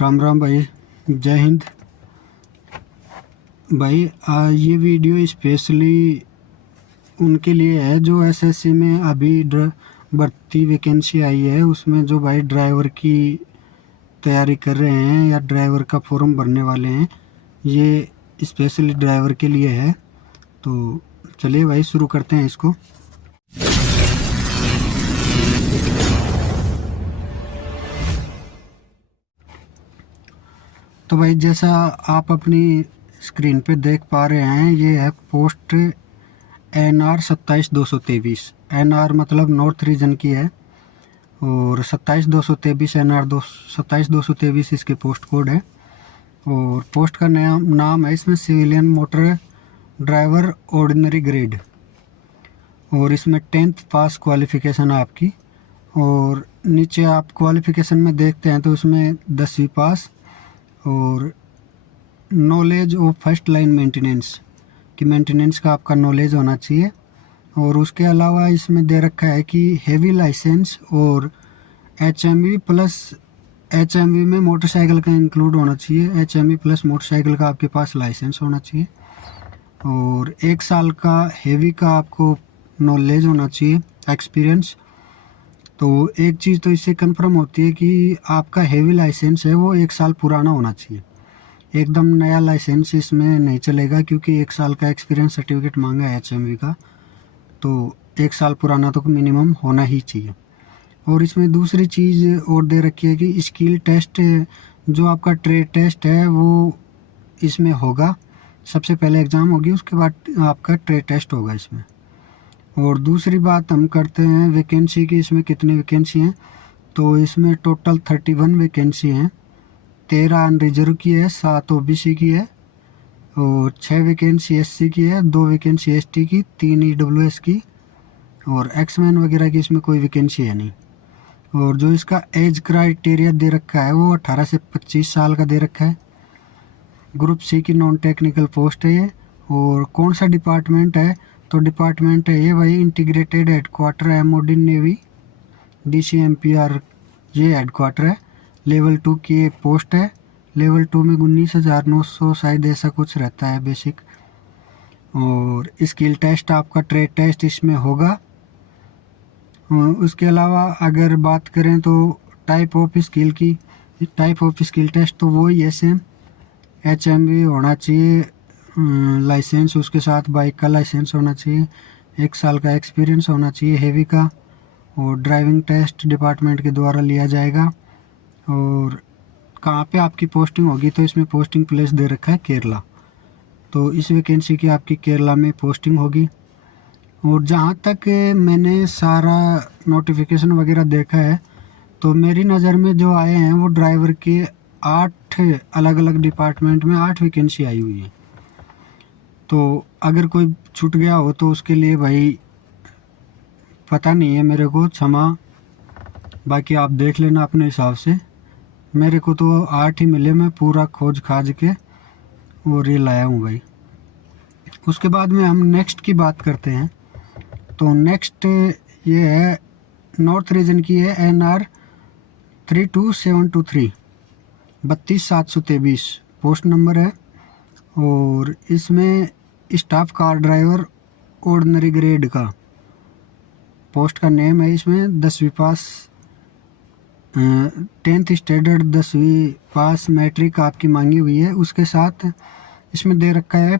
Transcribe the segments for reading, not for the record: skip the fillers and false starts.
राम राम भाई, जय हिंद भाई। ये वीडियो स्पेशली उनके लिए है जो एसएससी में अभी भर्ती वैकेंसी आई है, उसमें जो भाई ड्राइवर की तैयारी कर रहे हैं या ड्राइवर का फॉर्म भरने वाले हैं। ये स्पेशली ड्राइवर के लिए है। तो चलिए भाई शुरू करते हैं इसको। तो भाई जैसा आप अपनी स्क्रीन पे देख पा रहे हैं, ये है पोस्ट NR 27223। NR मतलब नॉर्थ रीजन की है और 27223 NR 27223 इसके पोस्ट कोड है। और पोस्ट का नाम है इसमें civilian motor driver ordinary grade, और इसमें 10th पास क्वालिफिकेशन है आपकी। और नीचे आप क्वालिफिकेशन में देखते हैं तो इसमें 10वीं पास और knowledge of first line maintenance कि मेंटेनेंस का आपका नॉलेज होना चाहिए। और उसके अलावा इसमें दे रखा है कि हेवी लाइसेंस और HMV प्लस HMV में मोटरसाइकिल का इंक्लूड होना चाहिए। HMV प्लस मोटरसाइकिल का आपके पास लाइसेंस होना चाहिए और 1 साल का हेवी का आपको नॉलेज होना चाहिए, एक्सपीरियंस। तो एक चीज़ तो इससे कंफर्म होती है कि आपका हेवी लाइसेंस है वो 1 साल पुराना होना चाहिए। एकदम नया लाइसेंस इसमें नहीं चलेगा क्योंकि 1 साल का एक्सपीरियंस सर्टिफिकेट मांगा है HMV का, तो 1 साल पुराना तो मिनिमम होना ही चाहिए। और इसमें दूसरी चीज़ और दे रखी है कि स्किल टेस्ट, जो आपका ट्रेड टेस्ट है वो इसमें होगा। सबसे पहले एग्ज़ाम होगी, उसके बाद आपका ट्रेड टेस्ट होगा इसमें। और दूसरी बात हम करते हैं वैकेंसी की, इसमें कितनी वैकेंसी हैं। तो इसमें टोटल 31 वैकेंसी हैं। 13 अनरिजर्व की है, 7 OBC की है और 6 वैकेंसी SC की है, 2 वैकेंसी ST की, 3 EWS की और एक्समैन वगैरह की इसमें कोई वैकेंसी है नहीं। और जो इसका एज क्राइटेरिया दे रखा है वो 18 से 25 साल का दे रखा है। ग्रुप C की नॉन टेक्निकल पोस्ट है ये। और कौन सा डिपार्टमेंट है, तो डिपार्टमेंट है ये भाई integrated headquarter MOD navy DCMPR, ये हेडक्वार्टर है। लेवल 2 की पोस्ट है। लेवल 2 में 19,900 शायद ऐसा कुछ रहता है बेसिक। और स्किल टेस्ट आपका ट्रेड टेस्ट इसमें होगा। उसके अलावा अगर बात करें तो टाइप ऑफ स्किल की, टाइप ऑफ स्किल टेस्ट तो वही है सेम। HMV होना चाहिए लाइसेंस, उसके साथ बाइक का लाइसेंस होना चाहिए, 1 साल का एक्सपीरियंस होना चाहिए हेवी का। और ड्राइविंग टेस्ट डिपार्टमेंट के द्वारा लिया जाएगा। और कहाँ पे आपकी पोस्टिंग होगी, तो इसमें पोस्टिंग प्लेस दे रखा है केरला। तो इस वैकेंसी की आपकी केरला में पोस्टिंग होगी। और जहाँ तक मैंने सारा नोटिफिकेशन वगैरह देखा है तो मेरी नज़र में जो आए हैं वो ड्राइवर के 8 अलग अलग डिपार्टमेंट में 8 वैकेंसी आई हुई है। तो अगर कोई छूट गया हो तो उसके लिए भाई पता नहीं है मेरे को, क्षमा। बाकी आप देख लेना अपने हिसाब से। मेरे को तो 8 ही मिले, मैं पूरा खोज खाज के और ये लाया हूँ भाई। उसके बाद में हम नेक्स्ट की बात करते हैं। तो नेक्स्ट ये है नॉर्थ रीजन की है NR 32723 32,723 पोस्ट नंबर है। और इसमें staff car driver ordinary grade का पोस्ट का नेम है। इसमें 10वीं पास 10th स्टैंडर्ड 10वीं पास मैट्रिक आपकी मांगी हुई है। उसके साथ इसमें दे रखा है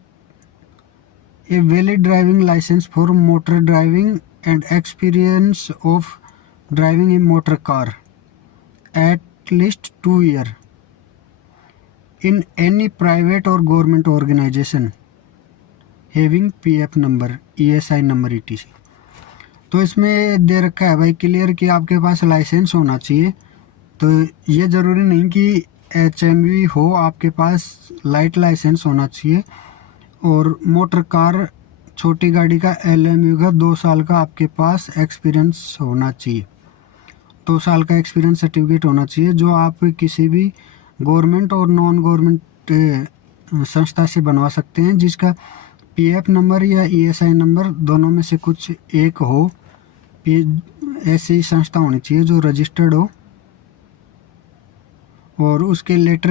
a valid driving licence for motor driving and experience of driving in motor car at least 2 year in any private और government organisation having PF number, ESI number, ETC। तो इसमें दे रखा है भाई क्लियर कि आपके पास लाइसेंस होना चाहिए। तो ये ज़रूरी नहीं कि HMV हो, आपके पास लाइट लाइसेंस होना चाहिए। और मोटर कार छोटी गाड़ी का LMU का 2 साल का आपके पास एक्सपीरियंस होना चाहिए। 2 साल का एक्सपीरियंस सर्टिफिकेट होना चाहिए जो आप किसी भी गवर्नमेंट और नॉन गवर्नमेंट संस्था से बनवा सकते हैं, जिसका PF नंबर या ESI नंबर दोनों में से कुछ एक हो। ऐसी संस्था होनी चाहिए जो रजिस्टर्ड हो। और उसके लेटर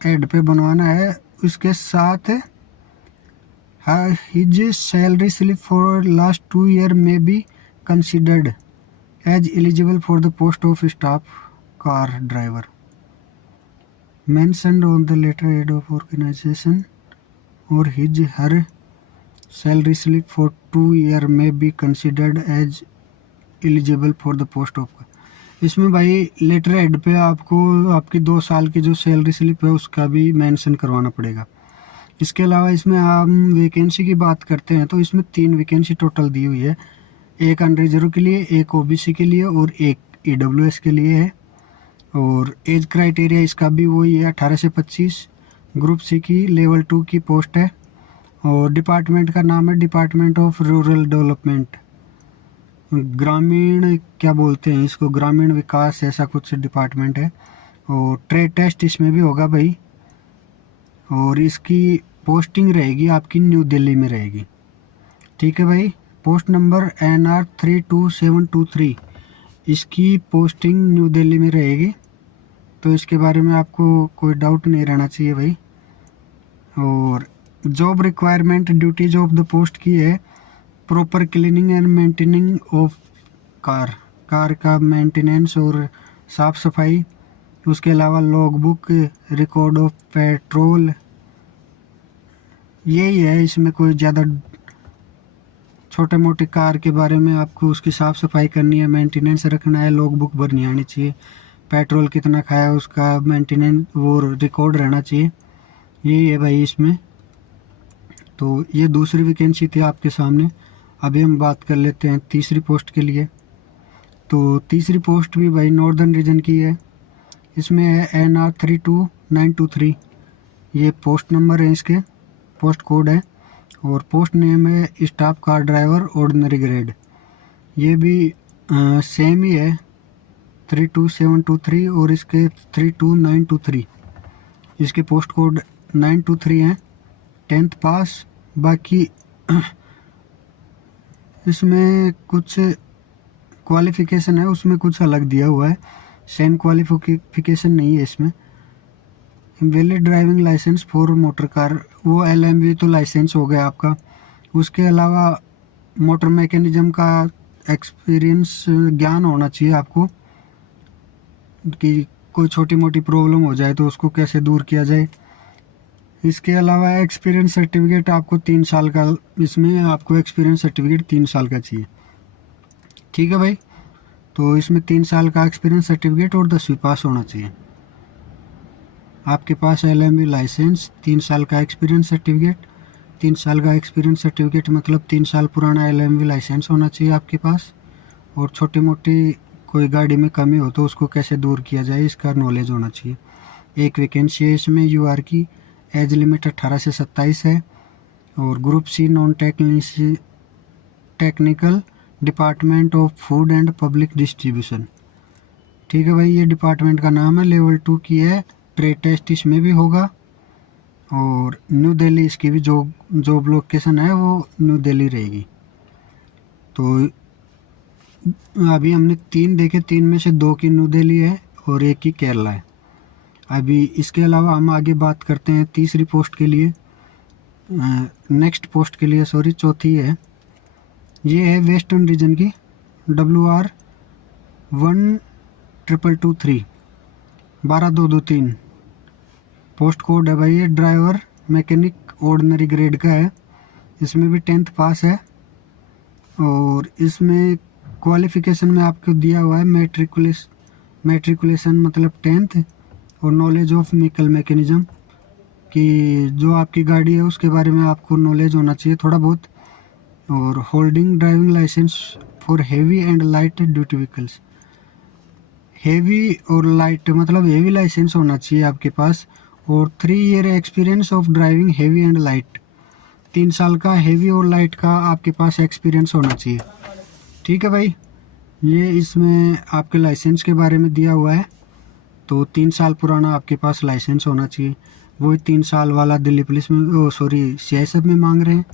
हेड पे बनवाना है। उसके साथ his salary slip for last 2 years may be considered as eligible for the post of staff car driver mentioned on the letter head of organization or his her salary slip for 2 years may be considered as eligible for the post of। इसमें भाई letter head पे आपको आपकी 2 साल की जो salary slip है उसका भी मेंशन करवाना पड़ेगा। इसके अलावा इसमें हम वैकेंसी की बात करते हैं तो इसमें 3 वैकेंसी टोटल दी हुई है, एक अनरिजर्व के लिए, एक ओबीसी के लिए और एक ईडब्ल्यूएस के लिए है। और एज क्राइटेरिया इसका भी वही है 18 से 25। ग्रुप सी की लेवल 2 की पोस्ट है और डिपार्टमेंट का नाम है डिपार्टमेंट ऑफ रूरल डेवलपमेंट, ग्रामीण क्या बोलते हैं इसको, ग्रामीण विकास ऐसा कुछ डिपार्टमेंट है। और ट्रेड टेस्ट इसमें भी होगा भाई। और इसकी पोस्टिंग रहेगी आपकी न्यू दिल्ली में रहेगी। ठीक है भाई। पोस्ट नंबर NR 32723 इसकी पोस्टिंग न्यू दिल्ली में रहेगी, तो इसके बारे में आपको कोई डाउट नहीं रहना चाहिए भाई। और job requirement duties of the post की है proper cleaning and maintaining of car का मेंटेनेंस और साफ़ सफाई। उसके अलावा log book, record of petrol, यही है। इसमें कोई ज़्यादा छोटे मोटे कार के बारे में आपको उसकी साफ़ सफाई करनी है, मेंटेनेंस रखना है, लॉग बुक भरनी आनी चाहिए, पेट्रोल कितना खाया उसका मेंटेनेंस वो रिकॉर्ड रहना चाहिए। यही है भाई इसमें। तो ये दूसरी वैकेंसी थी आपके सामने। अभी हम बात कर लेते हैं तीसरी पोस्ट के लिए। तो तीसरी पोस्ट भी भाई नॉर्दर्न रीजन की है। इसमें है NR 32923, ये पोस्ट नंबर है, इसके पोस्ट कोड है। और पोस्ट नेम है staff car driver ordinary grade. ये भी सेम ही है 32723 और इसके 32923, इसके पोस्ट कोड 923 हैं। 10th पास। बाकी इसमें कुछ क्वालिफ़िकेशन है उसमें कुछ अलग दिया हुआ है, सेम क्वालिफ़िकेशन नहीं है इसमें। Valid driving licence for motor car, वो LMV तो लाइसेंस हो गया आपका। उसके अलावा मोटर मैकेनिज्म का एक्सपीरियंस ज्ञान होना चाहिए आपको, कि कोई छोटी मोटी प्रॉब्लम हो जाए तो उसको कैसे दूर किया जाए। इसके अलावा एक्सपीरियंस सर्टिफिकेट आपको 3 साल का, इसमें आपको एक्सपीरियंस सर्टिफिकेट 3 साल का चाहिए। ठीक है भाई। तो इसमें 3 साल का एक्सपीरियंस सर्टिफिकेट और 10वीं पास होना चाहिए। आपके पास LMV लाइसेंस, 3 साल का एक्सपीरियंस सर्टिफिकेट। 3 साल का एक्सपीरियंस सर्टिफिकेट मतलब 3 साल पुराना LMV लाइसेंस होना चाहिए आपके पास। और छोटी मोटी कोई गाड़ी में कमी हो तो उसको कैसे दूर किया जाए इसका नॉलेज होना चाहिए। एक वैकेंसी है इसमें UR की, एज लिमिट 18 से 27 है। और group C non technical department of food and public distribution. ठीक है भाई। ये डिपार्टमेंट का नाम है, लेवल 2 की है। ट्रेड टेस्ट इसमें भी होगा। और न्यू दिल्ली इसकी भी जॉब लोकेशन है वो न्यू दिल्ली रहेगी। तो अभी हमने 3 देखे, 3 में से 2 की न्यू दिल्ली है और 1 की केरला है। अभी इसके अलावा हम आगे बात करते हैं तीसरी पोस्ट के लिए, नेक्स्ट पोस्ट के लिए, सॉरी चौथी है। ये है वेस्टर्न रीजन की, WR 12223 12223 पोस्ट कोड है भाई। ये ड्राइवर मैकेनिक ऑर्डिनरी ग्रेड का है। इसमें भी 10th पास है। और इसमें क्वालिफ़िकेशन में आपको दिया हुआ है मैट्रिकुलेशन मतलब 10th और नॉलेज ऑफ व्हीकल मैकेनिज्म, कि जो आपकी गाड़ी है उसके बारे में आपको नॉलेज होना चाहिए थोड़ा बहुत। और holding driving licence for heavy and light duty vehicles. Heavy और लाइट मतलब हेवी लाइसेंस होना चाहिए आपके पास। और 3 year experience of driving heavy and light, 3 साल का हेवी और लाइट का आपके पास एक्सपीरियंस होना चाहिए। ठीक है भाई। ये इसमें आपके लाइसेंस के बारे में दिया हुआ है। तो 3 साल पुराना आपके पास लाइसेंस होना चाहिए। वही 3 साल वाला दिल्ली पुलिस में CISF में मांग रहे हैं।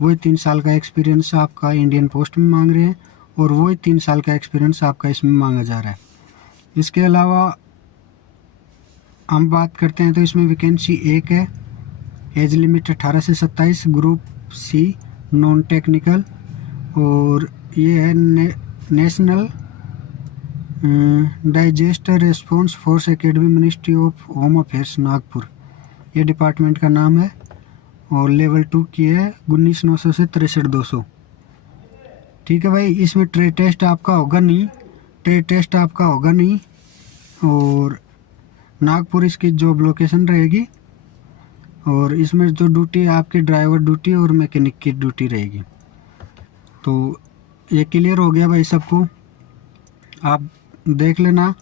वही 3 साल का एक्सपीरियंस आपका इंडियन पोस्ट में मांग रहे हैं। और वही 3 साल का एक्सपीरियंस आपका इसमें मांगा जा रहा है। इसके अलावा हम बात करते हैं तो इसमें वैकेंसी एक है, एज लिमिट 18 से 27, ग्रुप सी नॉन टेक्निकल, और ये है national digester response force academy, ministry of home affairs, Nagpur, ये डिपार्टमेंट का नाम है। और लेवल 2 की है 19,900 से 63,200। ठीक है भाई, इसमें ट्रेड टेस्ट आपका होगा नहीं, और नागपुर इसकी जॉब लोकेशन रहेगी। और इसमें जो ड्यूटी है आपकी ड्राइवर ड्यूटी और मैकेनिक की ड्यूटी रहेगी। तो ये क्लियर हो गया भाई सबको, आप देख लेना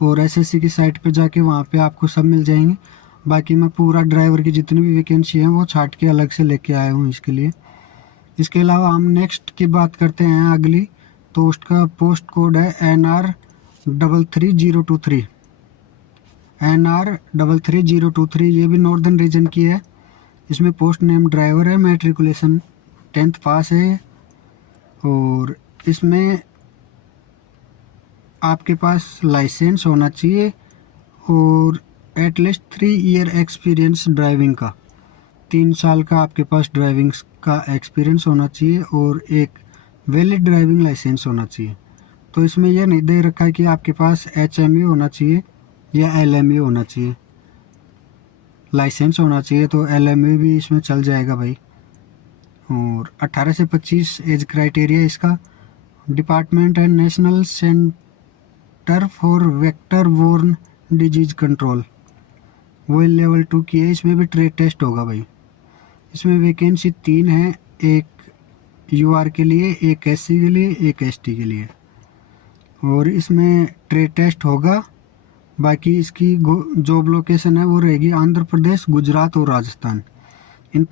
और एसएससी की साइट पे जाके वहाँ पे आपको सब मिल जाएंगे। बाकी मैं पूरा ड्राइवर की जितनी भी वैकेंसी है वो छाट के अलग से लेके आया हूँ इसके लिए। इसके अलावा हम नेक्स्ट की बात करते हैं अगली, तो उसका पोस्ट कोड है NR33023। NR33023, ये भी नॉर्दर्न रीजन की है। इसमें पोस्ट नेम ड्राइवर है, मैट्रिकुलेशन 10th पास है, और इसमें आपके पास लाइसेंस होना चाहिए और एटलीस्ट 3 ईयर एक्सपीरियंस ड्राइविंग का, 3 साल का आपके पास ड्राइविंग का एक्सपीरियंस होना चाहिए और एक वैलिड ड्राइविंग लाइसेंस होना चाहिए। तो इसमें यह नहीं दे रखा है कि आपके पास HME होना चाहिए या LME होना चाहिए, लाइसेंस होना चाहिए, तो LME भी इसमें चल जाएगा भाई। और 18 से 25 एज क्राइटेरिया इसका। डिपार्टमेंट है national centre for vector borne disease control, वो लेवल 2 की है। इसमें भी ट्रेड टेस्ट होगा भाई। इसमें वैकेंसी 3 है, एक UR के लिए, एक SC के लिए, एक ST के लिए, और इसमें ट्रेड टेस्ट होगा। बाकी इसकी जॉब लोकेशन है वो रहेगी आंध्र प्रदेश, गुजरात और राजस्थान, इन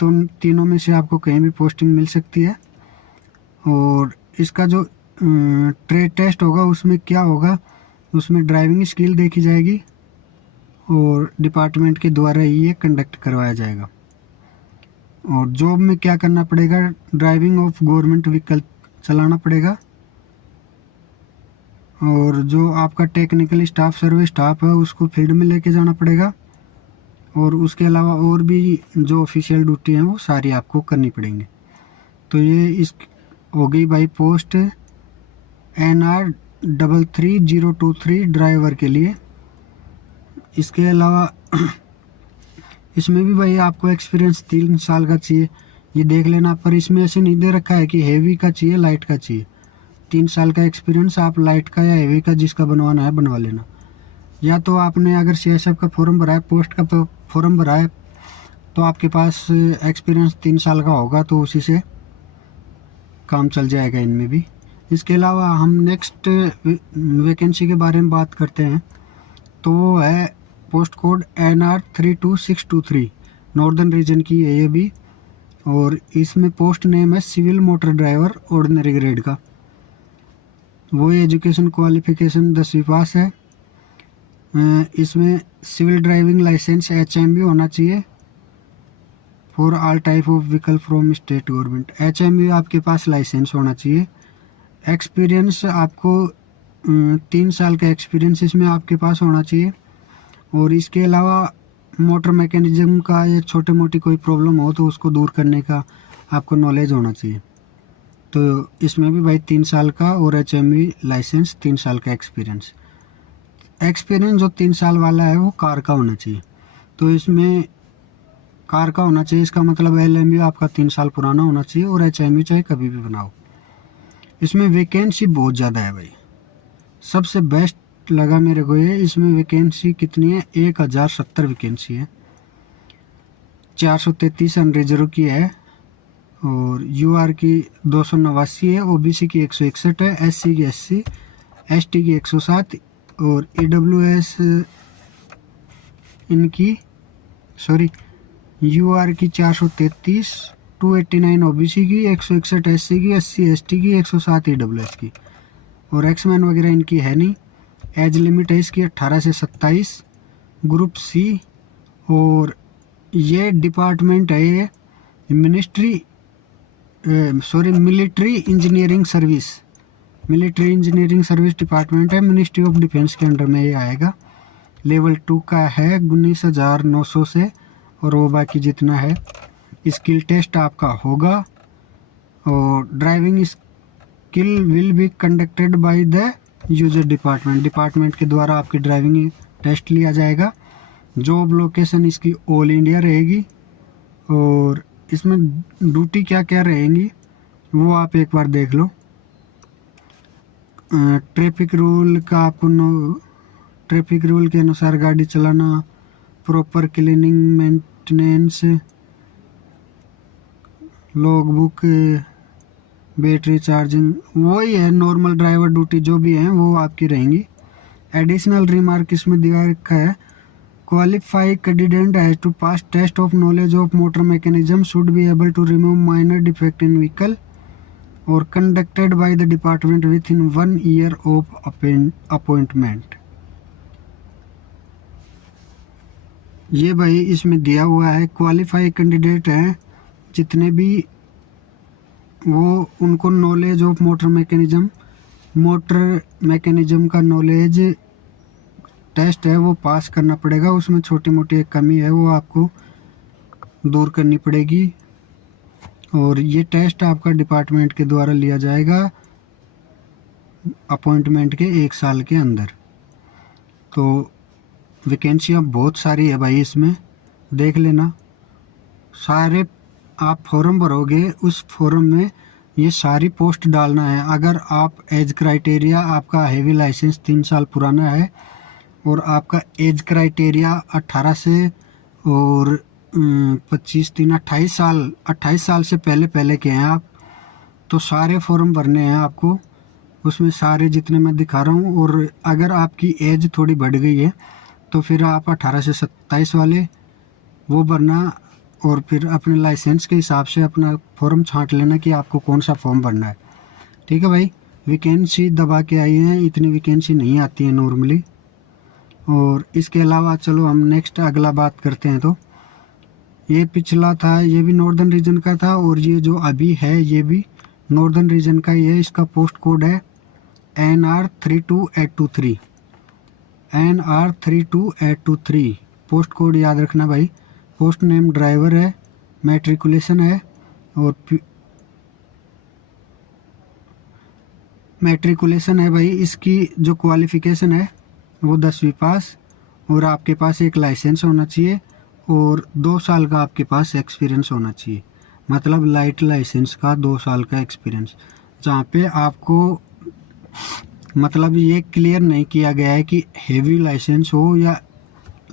तीनों में से आपको कहीं भी पोस्टिंग मिल सकती है। और इसका जो ट्रेड टेस्ट होगा उसमें क्या होगा, उसमें ड्राइविंग स्किल देखी जाएगी और डिपार्टमेंट के द्वारा ये कंडक्ट करवाया जाएगा। और जॉब में क्या करना पड़ेगा, ड्राइविंग ऑफ गवर्नमेंट व्हीकल चलाना पड़ेगा, और जो आपका टेक्निकल स्टाफ, सर्विस स्टाफ है, उसको फील्ड में लेके जाना पड़ेगा। और उसके अलावा और भी जो ऑफिशियल ड्यूटी हैं वो सारी आपको करनी पड़ेंगी। तो ये इस हो गई भाई पोस्ट NR33023 ड्राइवर के लिए। इसके अलावा इसमें भी भाई आपको एक्सपीरियंस 3 साल का चाहिए, ये देख लेना। पर इसमें ऐसे नहीं दे रखा है कि हेवी का चाहिए, लाइट का चाहिए। 3 साल का एक्सपीरियंस, आप लाइट का या हेवी का जिसका बनवाना है बनवा लेना। या तो आपने अगर CSF का फॉर्म भरा है, पोस्ट का फॉर्म भरा है, तो आपके पास एक्सपीरियंस 3 साल का होगा, तो उसी से काम चल जाएगा इनमें भी। इसके अलावा हम नेक्स्ट वैकेंसी के बारे में बात करते हैं, तो वो है post code NR32623, northern region की है ये भी। और इसमें पोस्ट नेम है civil motor driver, ordinary grade का। वो एजुकेशन क्वालिफिकेशन 10वीं पास है। इसमें सिविल ड्राइविंग लाइसेंस HMV होना चाहिए for all type of vehicle from state government. HMV आपके पास लाइसेंस होना चाहिए। एक्सपीरियंस आपको 3 साल का एक्सपीरियंस इसमें आपके पास होना चाहिए। और इसके अलावा मोटर मैकेनिज्म का या छोटे मोटी कोई प्रॉब्लम हो तो उसको दूर करने का आपको नॉलेज होना चाहिए। तो इसमें भी भाई 3 साल का, और HMV लाइसेंस 3 साल का एक्सपीरियंस जो 3 साल वाला है वो कार का होना चाहिए। तो इसमें कार का होना चाहिए, इसका मतलब LMV आपका 3 साल पुराना होना चाहिए, और HMV चाहे कभी भी बनाओ। इसमें वैकेंसी बहुत ज़्यादा है भाई, सबसे बेस्ट लगा मेरे को ये। इसमें वैकेंसी कितनी है, 1070 वैकेंसी है। 433 अनरिजर्व की है, और UR की 289 है, OBC की 161 है, SC की 80, ST की 107, और EWS इनकी UR की 433, 289 OBC की, 161 SC की, 80 ST की, 107 EWS की, और एक्समैन वगैरह इनकी है नहीं। एज लिमिट है इसकी 18 से 27, ग्रुप C। और ये डिपार्टमेंट है ये military engineering service, military engineering service department है, मिनिस्ट्री ऑफ डिफेंस के अंडर में ये आएगा। लेवल 2 का है 19,900 से, और वो बाकी जितना है। स्किल टेस्ट आपका होगा, और driving skill will be conducted by the user department के द्वारा आपकी ड्राइविंग टेस्ट लिया जाएगा। जॉब लोकेशन इसकी ऑल इंडिया रहेगी, और इसमें ड्यूटी क्या क्या रहेंगी वो आप एक बार देख लो। ट्रैफिक रूल का आपको ट्रैफिक रूल के अनुसार गाड़ी चलाना, proper cleaning, maintenance, log book, battery charging, वही है नॉर्मल ड्राइवर ड्यूटी जो भी है वो आपकी रहेंगी। एडिशनल रिमार्क इसमें दिया रखा है, qualify candidate has to pass test of knowledge of motor mechanism, should be able to remove minor defect in vehicle और conducted by the department within 1 year of appointment. ये भाई इसमें दिया हुआ है, क्वालिफाई कैंडिडेट हैं जितने भी, वो उनको नॉलेज ऑफ मोटर मैकेनिज्म का नॉलेज टेस्ट है वो पास करना पड़ेगा। उसमें छोटी मोटी एक कमी है वो आपको दूर करनी पड़ेगी, और ये टेस्ट आपका डिपार्टमेंट के द्वारा लिया जाएगा अपॉइंटमेंट के 1 साल के अंदर। तो वैकेंसियाँ बहुत सारी है भाई, इसमें देख लेना। सारे आप फॉर्म भरोगे, उस फॉर्म में ये सारी पोस्ट डालना है। अगर आप एज क्राइटेरिया, आपका हेवी लाइसेंस 3 साल पुराना है और आपका एज क्राइटेरिया 18 से और 28 साल से पहले के हैं आप, तो सारे फॉर्म भरने हैं आपको। उसमें सारे जितने मैं दिखा रहा हूँ, और अगर आपकी एज थोड़ी बढ़ गई है तो फिर आप 18 से 27 वाले वो भरना, और फिर अपने लाइसेंस के हिसाब से अपना फॉर्म छांट लेना कि आपको कौन सा फॉर्म भरना है। ठीक है भाई, वैकेंसी दबा के आई हैं, इतनी वैकेंसी नहीं आती है नॉर्मली। और इसके अलावा चलो हम नेक्स्ट अगला बात करते हैं। तो ये पिछला था, ये भी नॉर्दर्न रीजन का था, और ये जो अभी है ये भी नॉर्दर्न रीजन का ही है। इसका पोस्ट कोड है NR 32823, NR 32823 पोस्ट कोड याद रखना भाई। पोस्ट नेम ड्राइवर है, मैट्रिकुलेशन है, और मैट्रिकुलेशन है भाई। इसकी जो क्वालिफिकेशन है वो 10वीं पास, और आपके पास एक लाइसेंस होना चाहिए, और 2 साल का आपके पास एक्सपीरियंस होना चाहिए। मतलब लाइट लाइसेंस का 2 साल का एक्सपीरियंस, जहाँ पे आपको मतलब ये क्लियर नहीं किया गया है कि हेवी लाइसेंस हो या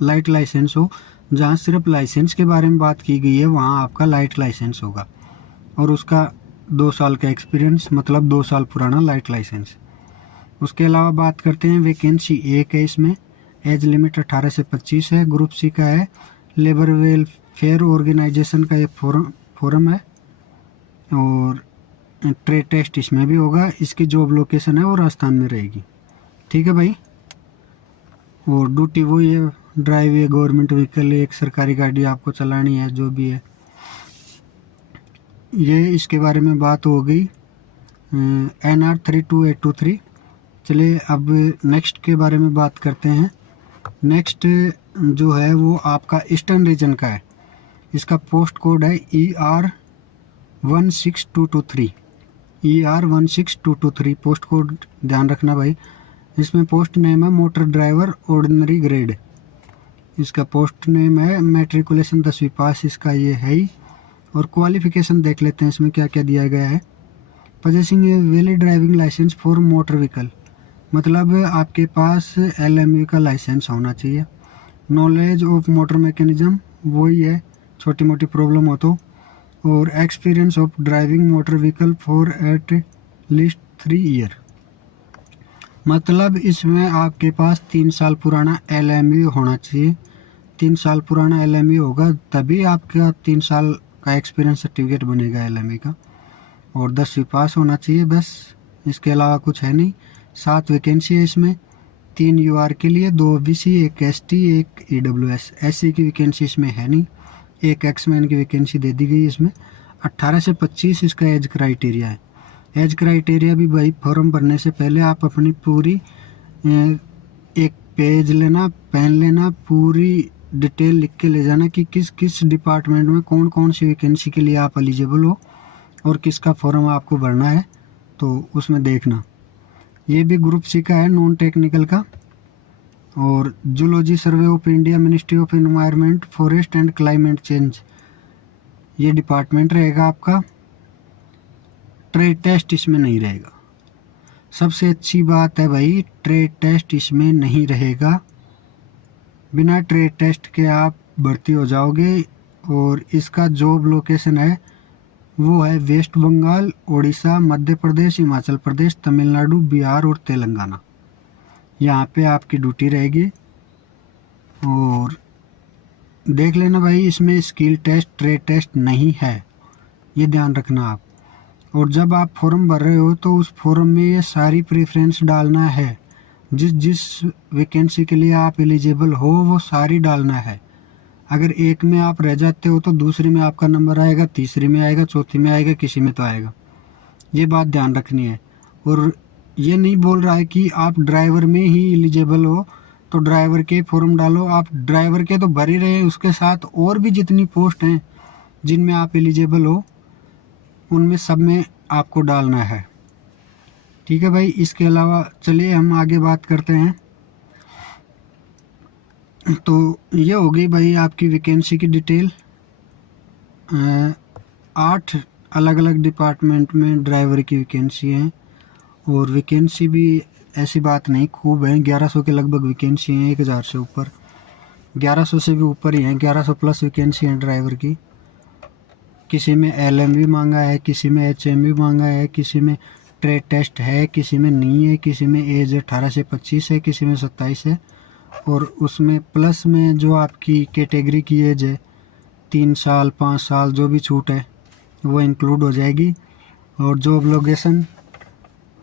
लाइट लाइसेंस हो। जहाँ सिर्फ लाइसेंस के बारे में बात की गई है वहाँ आपका लाइट लाइसेंस होगा, और उसका 2 साल का एक्सपीरियंस, मतलब 2 साल पुराना लाइट लाइसेंस। उसके अलावा बात करते हैं, वैकेंसी 1 है इसमें, एज लिमिट 18 से 25 है। ग्रुप सी का है, लेबर वेलफेयर ऑर्गेनाइजेशन का एक फोरम है, और ट्रेड टेस्ट इसमें भी होगा। इसकी जॉब लोकेशन है वो राजस्थान में रहेगी। ठीक है भाई, और ड्यूटी वो ये ड्राइव है, गवर्नमेंट व्हीकल, एक सरकारी गाड़ी आपको चलानी है जो भी है। ये इसके बारे में बात हो गई NR 32823। चलिए अब नेक्स्ट के बारे में बात करते हैं। नेक्स्ट जो है वो आपका ईस्टर्न रीजन का है। इसका पोस्ट कोड है ER 16223, ER 16223 पोस्ट कोड ध्यान रखना भाई। इसमें पोस्ट नेम है मोटर ड्राइवर ऑर्डिनरी ग्रेड। इसका पोस्ट नेम है, मैट्रिकुलेशन 10वीं पास इसका ये है ही। और क्वालिफिकेशन देख लेते हैं इसमें क्या क्या दिया गया है। Possessing a valid driving licence for motor vehicle, मतलब आपके पास LMV का लाइसेंस होना चाहिए। नॉलेज ऑफ मोटर मैकेनिज्म, वही है छोटी मोटी प्रॉब्लम हो तो। और experience of driving motor vehicle for at least 3 year, मतलब इसमें आपके पास 3 साल पुराना LMV होना चाहिए। 3 साल पुराना LMV होगा तभी आपका 3 साल का एक्सपीरियंस सर्टिफिकेट बनेगा LMV का, और 10वीं पास होना चाहिए बस। इसके अलावा कुछ है नहीं। 7 वैकेंसी है इसमें, 3 UR के लिए, 2 OBC, 1 ST, 1 EWS। SC की वैकेंसी इसमें है नहीं। 1 एक्समैन की वैकेंसी दे दी गई इसमें। 18 से 25 इसका एज क्राइटेरिया है। एज क्राइटेरिया भी भाई फॉर्म भरने से पहले आप अपनी पूरी एक पेज लेना, पेन लेना, पूरी डिटेल लिख के ले जाना कि किस किस डिपार्टमेंट में कौन कौन सी वैकेंसी के लिए आप एलिजिबल हो और किसका फॉर्म आपको भरना है, तो उसमें देखना। ये भी ग्रुप सी का है, नॉन टेक्निकल का। और zoology survey of India, ministry of environment, forest and climate change, ये डिपार्टमेंट रहेगा आपका। ट्रेड टेस्ट इसमें नहीं रहेगा। सबसे अच्छी बात है भाई, ट्रेड टेस्ट इसमें नहीं रहेगा। बिना ट्रेड टेस्ट के आप भर्ती हो जाओगे। और इसका जॉब लोकेशन है वो है वेस्ट बंगाल, उड़ीसा, मध्य प्रदेश, हिमाचल प्रदेश, तमिलनाडु, बिहार और तेलंगाना। यहाँ पे आपकी ड्यूटी रहेगी। और देख लेना भाई, इसमें स्किल टेस्ट, ट्रेड टेस्ट नहीं है, ये ध्यान रखना आप। और जब आप फॉर्म भर रहे हो तो उस फॉर्म में ये सारी प्रेफरेंस डालना है। जिस जिस वैकेंसी के लिए आप एलिजिबल हो वो सारी डालना है। अगर एक में आप रह जाते हो तो दूसरी में आपका नंबर आएगा, तीसरी में आएगा, चौथी में आएगा, किसी में तो आएगा। ये बात ध्यान रखनी है। और ये नहीं बोल रहा है कि आप ड्राइवर में ही एलिजिबल हो तो ड्राइवर के फॉर्म डालो। आप ड्राइवर के तो भर ही रहे हैं, उसके साथ और भी जितनी पोस्ट हैं जिनमें आप एलिजिबल हो उनमें सब में आपको डालना है। ठीक है भाई। इसके अलावा चलिए हम आगे बात करते हैं। तो ये हो गई भाई आपकी वैकेंसी की डिटेल। 8 अलग अलग डिपार्टमेंट में ड्राइवर की वैकेंसी है। और वैकेंसी भी ऐसी बात नहीं खूब है, 1100 के लगभग वैकेंसी हैं, 1000 से ऊपर, 1100 से भी ऊपर ही हैं, 1100 प्लस वैकेंसी हैं ड्राइवर की। किसी में LM भी मांगा है, किसी में HM भी मांगा है, किसी में ट्रेड टेस्ट है, किसी में नहीं है, किसी में एज 18 से 25 है, किसी में 27 है। और उसमें प्लस में जो आपकी कैटेगरी की एज है 3 साल 5 साल जो भी छूट है वो इंक्लूड हो जाएगी। और जॉब लोकेशन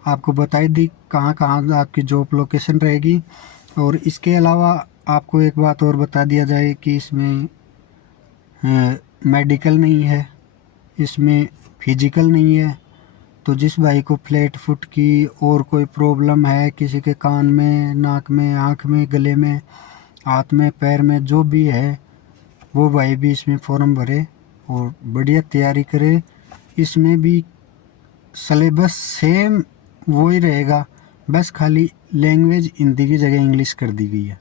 आपको बताई दी कहाँ कहाँ आपकी जॉब लोकेशन रहेगी। और इसके अलावा आपको एक बात और बता दिया जाए कि इसमें मेडिकल नहीं है, इसमें फिजिकल नहीं है। तो जिस भाई को फ्लैट फुट की और कोई प्रॉब्लम है, किसी के कान में, नाक में, आँख में, गले में, हाथ में, पैर में जो भी है, वो भाई भी इसमें फॉर्म भरे और बढ़िया तैयारी करे। इसमें भी सिलेबस सेम वो ही रहेगा, बस खाली लैंग्वेज हिंदी की जगह इंग्लिश कर दी गई है।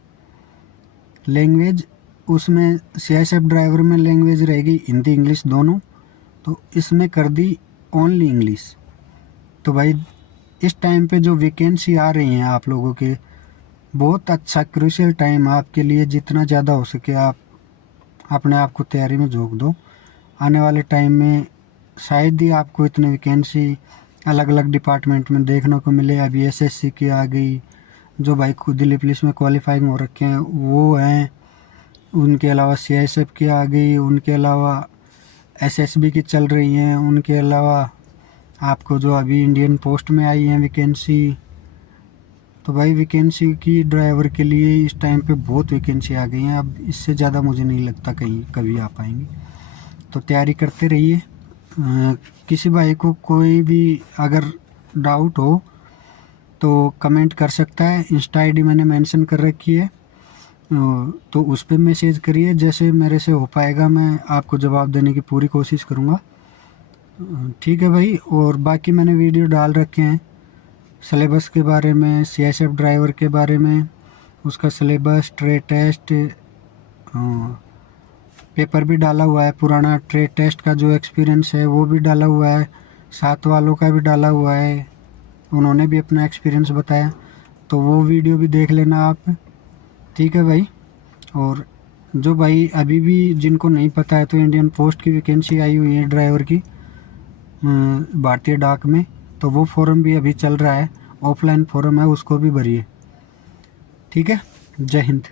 लैंग्वेज उसमें CISF ड्राइवर में लैंग्वेज रहेगी हिंदी इंग्लिश दोनों, तो इसमें कर दी ओनली इंग्लिश। तो भाई इस टाइम पे जो वैकेंसी आ रही हैं आप लोगों के, बहुत अच्छा क्रूशियल टाइम आपके लिए। जितना ज़्यादा हो सके आप अपने आप को तैयारी में झोंक दो। आने वाले टाइम में शायद ही आपको इतनी वैकेंसी अलग अलग डिपार्टमेंट में देखने को मिले। अभी SSC की आ गई, जो भाई खुद दिल्ली पुलिस में क्वालिफाइंग हो रखे हैं वो हैं। उनके अलावा CISF की आ गई, उनके अलावा SSB की चल रही हैं, उनके अलावा आपको जो अभी इंडियन पोस्ट में आई हैं वैकेंसी। तो भाई वैकेंसी की ड्राइवर के लिए इस टाइम पे बहुत वैकेंसी आ गई हैं। अब इससे ज़्यादा मुझे नहीं लगता कहीं कभी आ पाएंगी। तो तैयारी करते रहिए। किसी भाई को कोई भी अगर डाउट हो तो कमेंट कर सकता है। इंस्टा ID मैंने मेंशन कर रखी है, तो उस पर मैसेज करिए। जैसे मेरे से हो पाएगा मैं आपको जवाब देने की पूरी कोशिश करूँगा। ठीक है भाई। और बाकी मैंने वीडियो डाल रखे हैं सिलेबस के बारे में, CISF ड्राइवर के बारे में, उसका सिलेबस, ट्रेड टेस्ट, पेपर भी डाला हुआ है। पुराना ट्रेड टेस्ट का जो एक्सपीरियंस है वो भी डाला हुआ है, साथ वालों का भी डाला हुआ है, उन्होंने भी अपना एक्सपीरियंस बताया। तो वो वीडियो भी देख लेना आप। ठीक है भाई। और जो भाई अभी भी जिनको नहीं पता है, तो इंडियन पोस्ट की वैकेंसी आई हुई है ड्राइवर की भारतीय डाक में, तो वो फॉर्म भी अभी चल रहा है, ऑफलाइन फॉर्म है, उसको भी भरिए। ठीक है। जय हिंद।